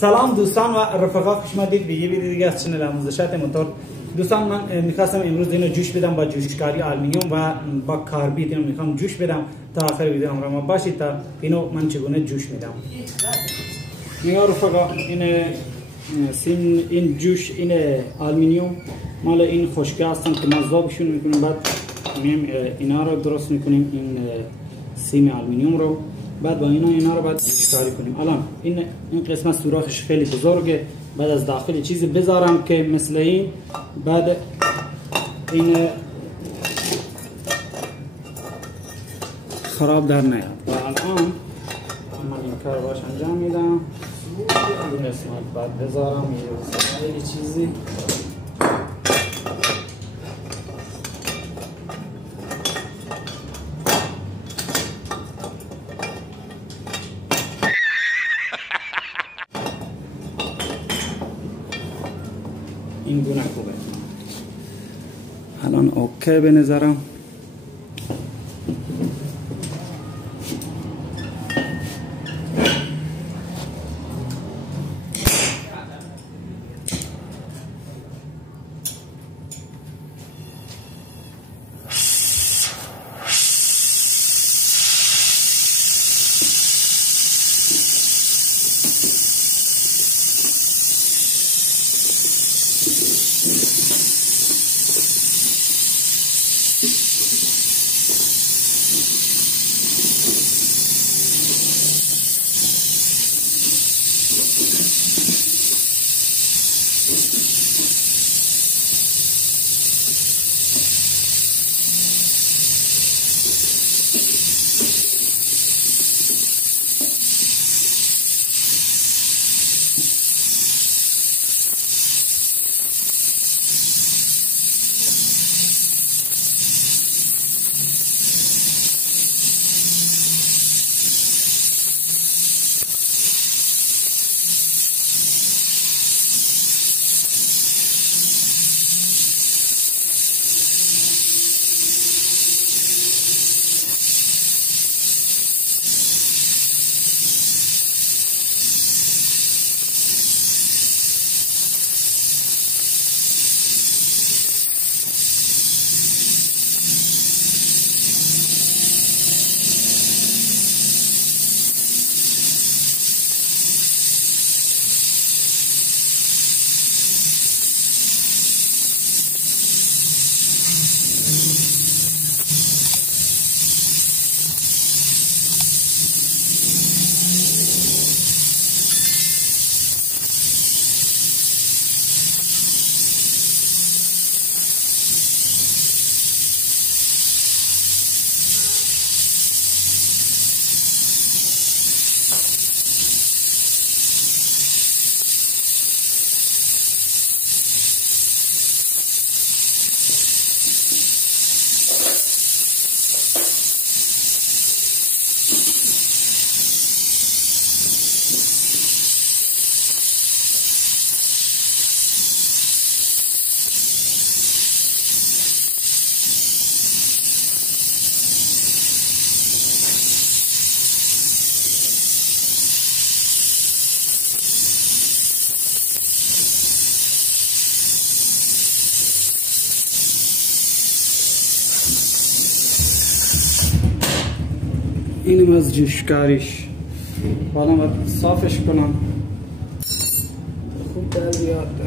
سلام دوستان و رفقا، خوش آمدید به یه ویدیو دیگه از چنل آموزشات موتور. دوستان من میخواستم امروز اینو جوش بدم با جوشکاری آلومینیوم و با کاربید. اینو میخوام جوش بدم. تا آخر ویدیو همراه ما باشید تا اینو من چگونه جوش میدم. نگاه رفقا، این جوش این آلومینیوم مال این خشکه هستن که ما ذوبشون میکنیم. بعد اینا رو درست میکنیم، این سیم آلومینیوم رو. بعد با اینا رو بعد جوشکاری کنیم. الان این قسمت سوراخش خیلی بزرگه. بعد از داخل چیزی بذارم که مثل این، بعد این خراب در نیاد. و الان من این کار باش انجام میدم. این قسمت بعد بذارم یه چیزی. این گونه خوبه. الان اوکی به نظرم. اینم از جوشکاریش. حالا باید صافش کنم خوب در بیاد.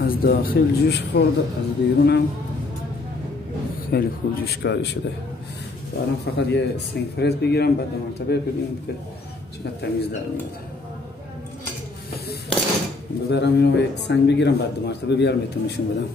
از داخل جوش خورده، از بیرون هم خیلی خوب جوشکاری شده. الان فقط یه سنگ فرز بگیرم، بعد مرتبه ببینید که چقدر تمیز در میاد. ببرم اینو یک سنگ بگیرم، بعد دو مرتبه بیارم بهتون نشون بدم.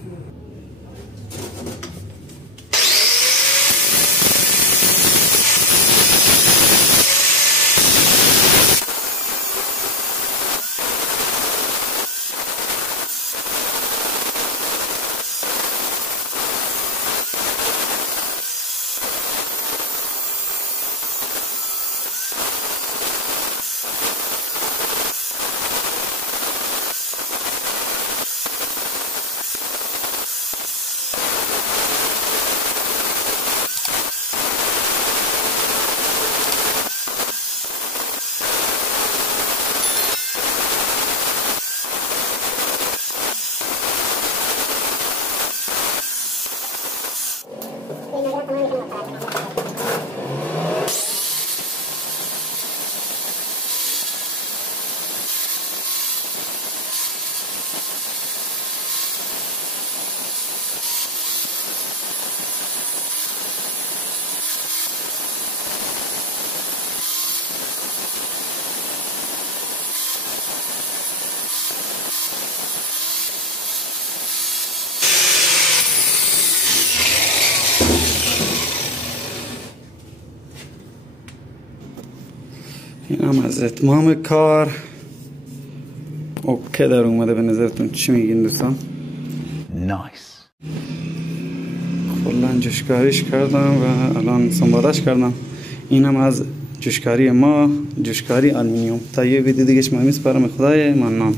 این هم از اتمام کار اوکی در اومده. به نظرتون چی میگین دوستان؟ نایس. کلا جوشکاریش کردم و الان سنبادش کردم. این هم از جوشکاری ما، جوشکاری آلومینیوم. تا یه ویدیو دیگه شما میسپارم. خدای منان.